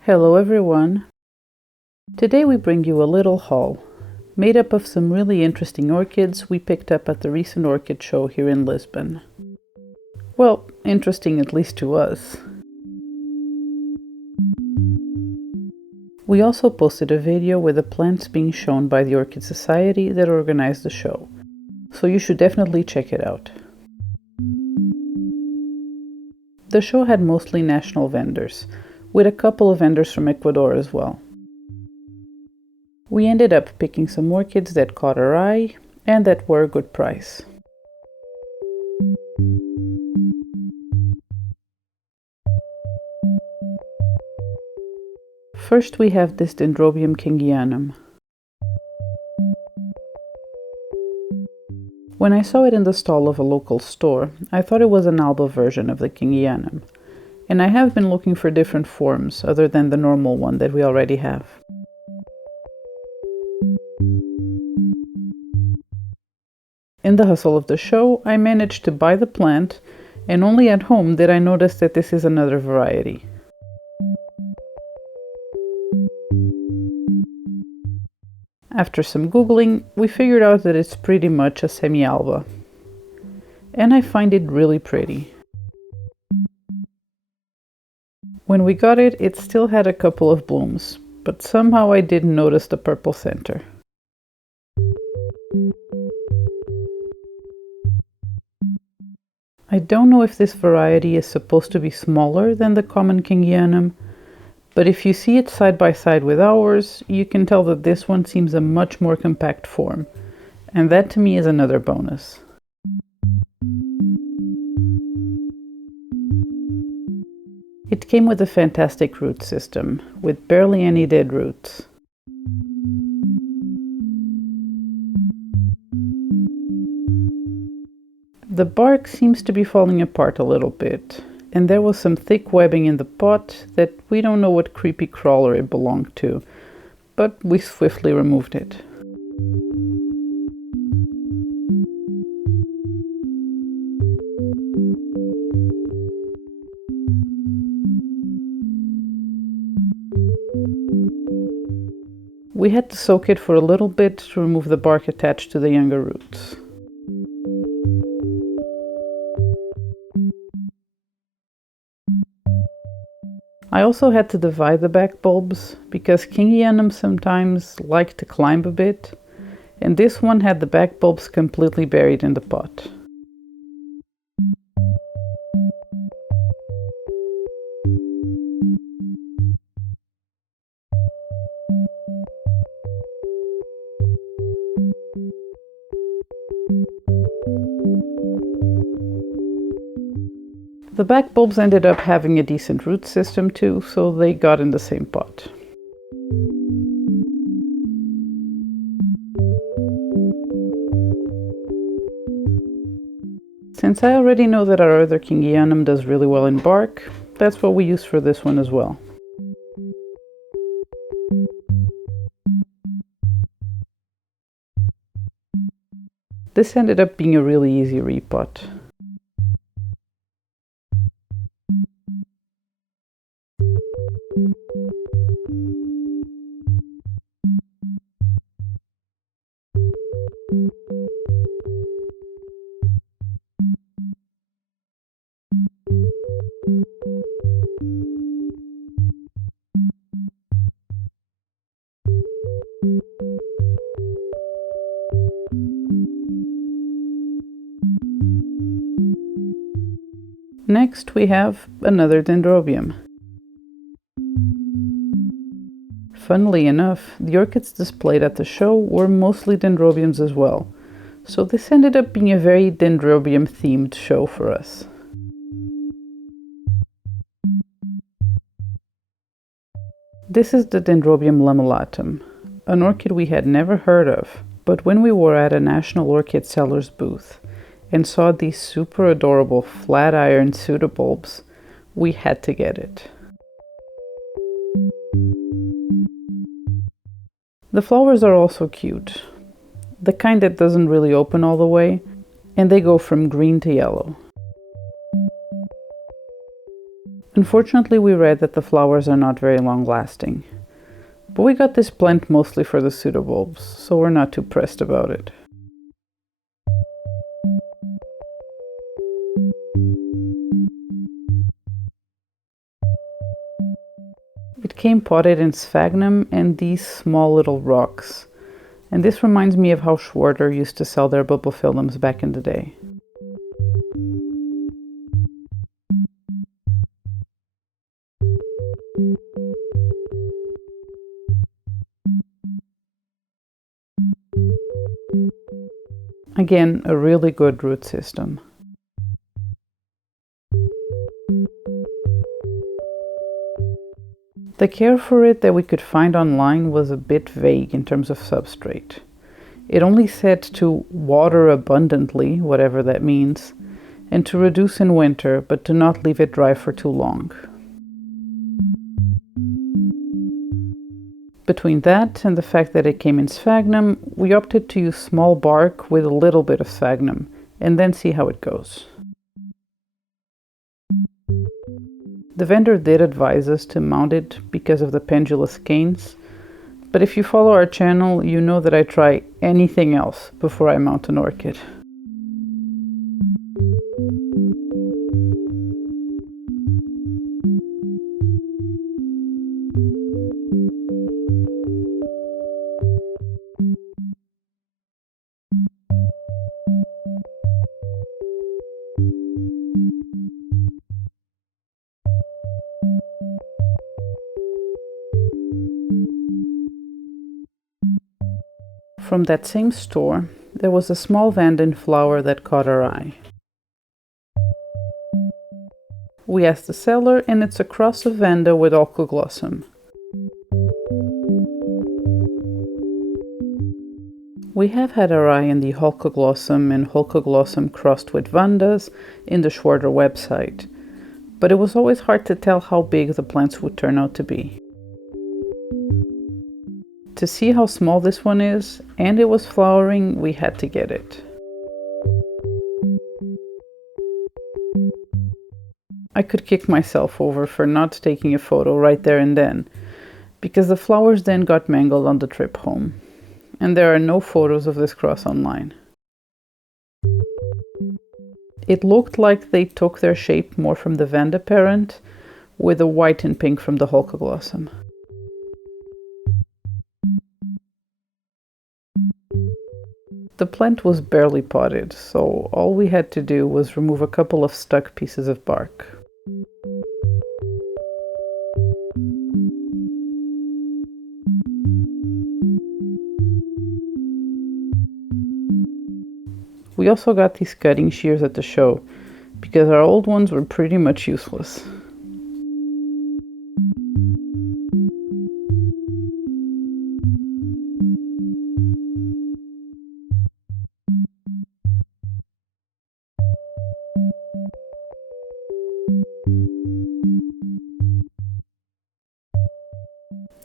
Hello everyone! Today we bring you a little haul, made up of some really interesting orchids we picked up at the recent orchid show here in Lisbon. Well, interesting at least to us. We also posted a video with the plants being shown by the Orchid Society that organized the show, so you should definitely check it out. The show had mostly national vendors, with a couple of vendors from Ecuador as well. We ended up picking some orchids that caught our eye and that were a good price. First we have this Dendrobium kingianum. When I saw it in the stall of a local store, I thought it was an alba version of the kingianum, and I have been looking for different forms other than the normal one that we already have. In the hustle of the show, I managed to buy the plant, and only at home did I notice that this is another variety. After some googling, we figured out that it's pretty much a semi-alba, and I find it really pretty. When we got it, it still had a couple of blooms, but somehow I didn't notice the purple center. I don't know if this variety is supposed to be smaller than the common kingianum, but if you see it side by side with ours, you can tell that this one seems a much more compact form, and that to me is another bonus. It came with a fantastic root system, with barely any dead roots. The bark seems to be falling apart a little bit, and there was some thick webbing in the pot that we don't know what creepy crawler it belonged to, but we swiftly removed it. We had to soak it for a little bit to remove the bark attached to the younger roots. I also had to divide the back bulbs because kingianum sometimes like to climb a bit, and this one had the back bulbs completely buried in the pot. The back bulbs ended up having a decent root system too, so they got in the same pot. Since I already know that our other kingianum does really well in bark, that's what we use for this one as well. This ended up being a really easy repot. Next we have another Dendrobium. Funnily enough, the orchids displayed at the show were mostly Dendrobiums as well, so this ended up being a very Dendrobium themed show for us. This is the Dendrobium lamellatum, an orchid we had never heard of, but when we were at a National Orchid Sellers booth and saw these super adorable flat iron pseudobulbs, we had to get it. The flowers are also cute. the kind that doesn't really open all the way, and they go from green to yellow. Unfortunately, we read that the flowers are not very long-lasting, but we got this plant mostly for the pseudobulbs, so we're not too pressed about it. It came potted in sphagnum and these small little rocks, and this reminds me of how Schwarter used to sell their Bulbophyllums back in the day. Again, a really good root system. The care for it that we could find online was a bit vague in terms of substrate. It only said to water abundantly, whatever that means, and to reduce in winter, but to not leave it dry for too long. Between that and the fact that it came in sphagnum, we opted to use small bark with a little bit of sphagnum, and then see how it goes. The vendor did advise us to mount it because of the pendulous canes, but if you follow our channel, you know that I try anything else before I mount an orchid. From that same store, there was a small Vanda in flower that caught our eye. We asked the seller, and it's a cross of Vanda with Holcoglossum. We have had our eye on the Holcoglossum and Holcoglossum crossed with Vandas in the Schwarter website, but it was always hard to tell how big the plants would turn out to be. To see how small this one is, and it was flowering, we had to get it. I could kick myself over for not taking a photo right there and then, because the flowers then got mangled on the trip home, and there are no photos of this cross online. It looked like they took their shape more from the Vanda parent, with the white and pink from the Holcoglossum. The plant was barely potted, so all we had to do was remove a couple of stuck pieces of bark. We also got these cutting shears at the show, because our old ones were pretty much useless.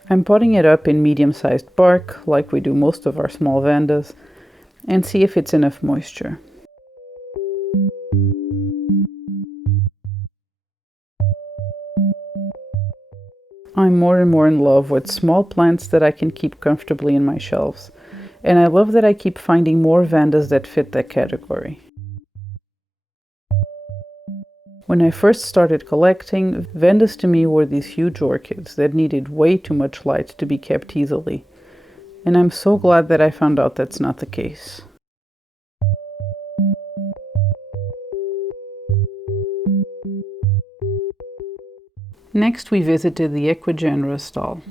I'm potting it up in medium-sized bark, like we do most of our small Vandas, and see if it's enough moisture. I'm more and more in love with small plants that I can keep comfortably in my shelves, and I love that I keep finding more Vandas that fit that category. When I first started collecting, Vandas to me were these huge orchids that needed way too much light to be kept easily, and I'm so glad that I found out that's not the case. Next, we visited the Equigenera stall.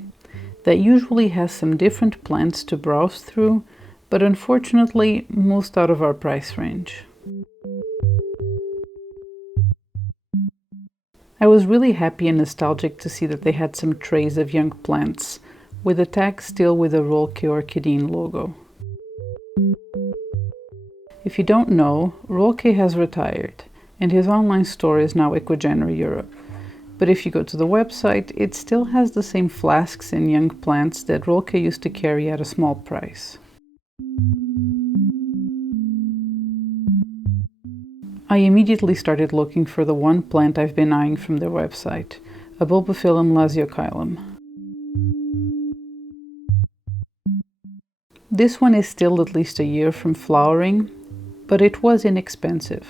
That usually has some different plants to browse through, but unfortunately, most out of our price range. I was really happy and nostalgic to see that they had some trays of young plants, with the tag still with the Rolke Orchidine logo. If you don't know, Rolke has retired, and his online store is now Equigenera Europe. But if you go to the website, it still has the same flasks and young plants that Rolke used to carry at a small price. I immediately started looking for the one plant I've been eyeing from their website, a Bulbophyllum lasiochilum. This one is still at least a year from flowering, but it was inexpensive,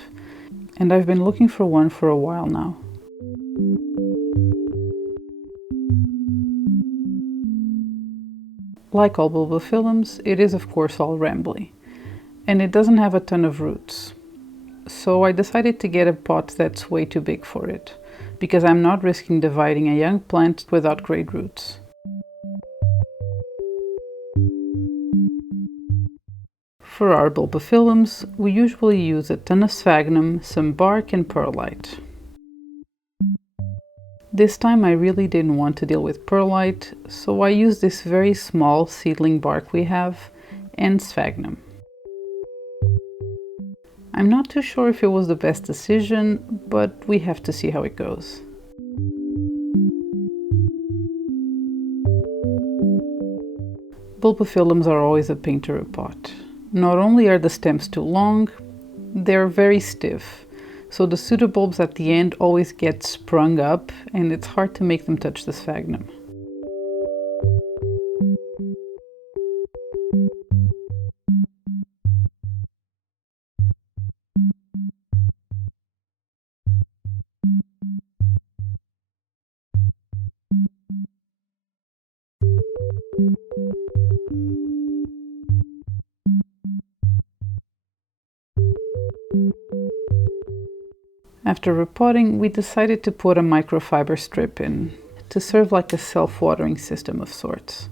and I've been looking for one for a while now. Like all Bulbophyllums, it is of course all rambly, and it doesn't have a ton of roots. So I decided to get a pot that's way too big for it, because I'm not risking dividing a young plant without great roots. For our Bulbophyllums, we usually use a ton of sphagnum, some bark, and perlite. This time I really didn't want to deal with perlite, so I used this very small seedling bark we have, and sphagnum. I'm not too sure if it was the best decision, but we have to see how it goes. Bulbophyllums are always a pain to repot. Not only are the stems too long, they're very stiff, so the pseudobulbs at the end always get sprung up and it's hard to make them touch the sphagnum. After repotting, we decided to put a microfiber strip in, to serve like a self-watering system of sorts.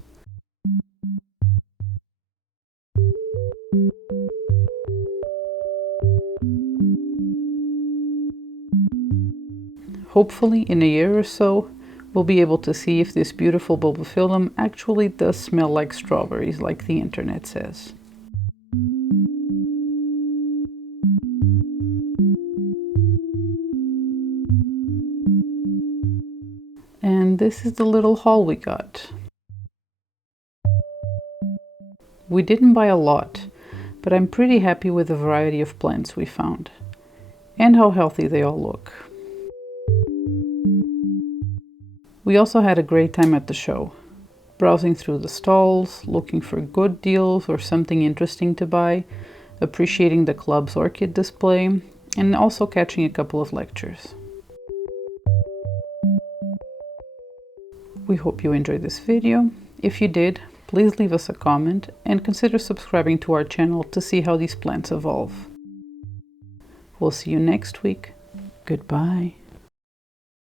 Hopefully, in a year or so, we'll be able to see if this beautiful Bulbophyllum actually does smell like strawberries, like the internet says. And this is the little haul we got. We didn't buy a lot, but I'm pretty happy with the variety of plants we found, and how healthy they all look. We also had a great time at the show, browsing through the stalls, looking for good deals or something interesting to buy, appreciating the club's orchid display, and also catching a couple of lectures. We hope you enjoyed this video. If you did, please leave us a comment and consider subscribing to our channel to see how these plants evolve. We'll see you next week. Goodbye.